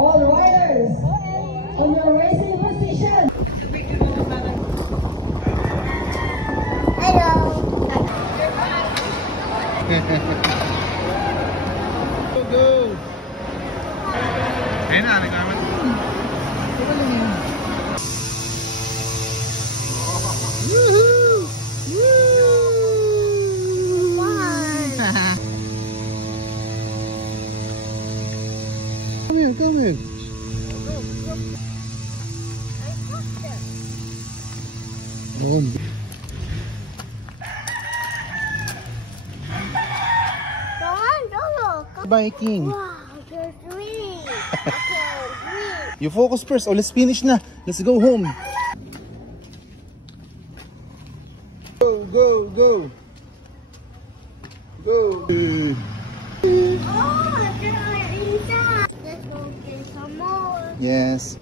All riders, on your racing position. Hello. Go, go. Ayun na, nagkaman. Woohoo! Woo! Come here, come here. Biking. Wow, you're sweet. You focus first. Oh, let's finish na. Let's go home. Go, go, go. Go. Oh, they're inside. Let's go get some more. Yes.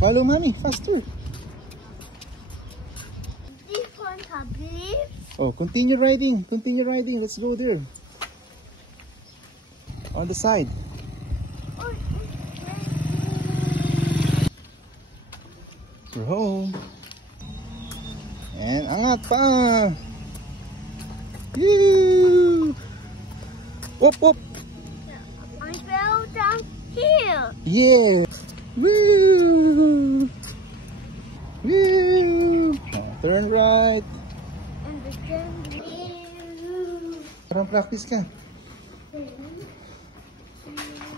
Follow mommy, faster. This one can live. Oh, continue riding. Continue riding. Let's go there. On the side. Oh, We're home. And angat pa. Yoo! Whoop, whoop. I fell down here. Yeah. Woo! Woo! Oh, turn right. And the game. Parang practice ka.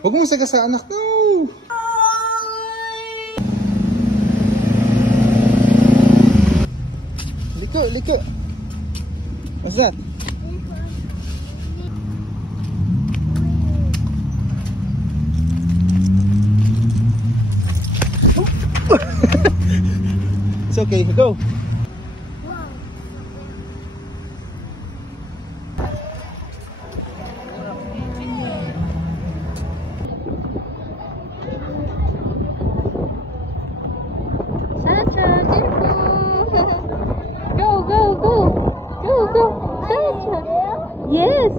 Huwag mong saga sa anak. No! Liko, liko. What's that? It's okay, go. Sasha, careful. Go, go, go. Go, go. Sasha. Yes.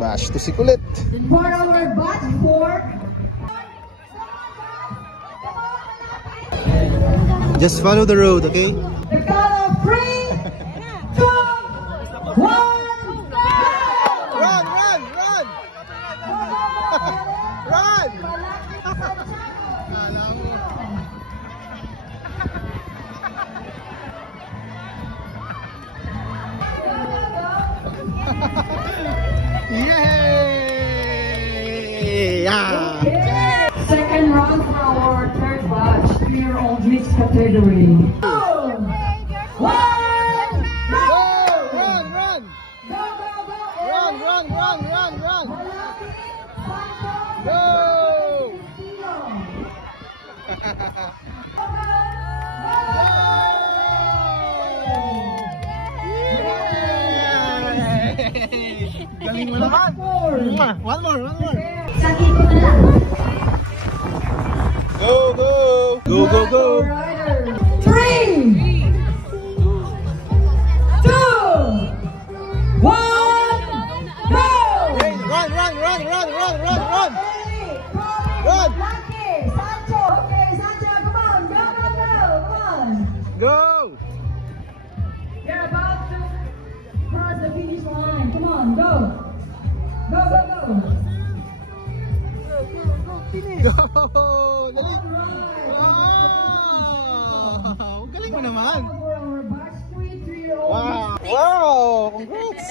Bash to si Kulit. Part of our batch 4. Just follow the road, okay? The count of 3, 2, 1, go! Run, run, run! Run! Yay! Yeah! Second round for our third batch, 3-year-old mixed category. Go! 1, go! Run, run! Go, go, go! Run, run, run, run, run! Malapit, Go! Galing mo naman! One more, one more! Sakit ko na lang. Go, go! Go, go, go! 3, 2, 1, go! Run, run, run, run, run, run, run! Run! Lucky, Sancho. Okay, Sancho, come on, go, go, go, come on. Go! You're about to cross the finish line. Come on, go. Go, go, go. Go! Galing! Wow! Galing mo naman! For our batch 3, 3-year-old. Wow! Wow! Congrats!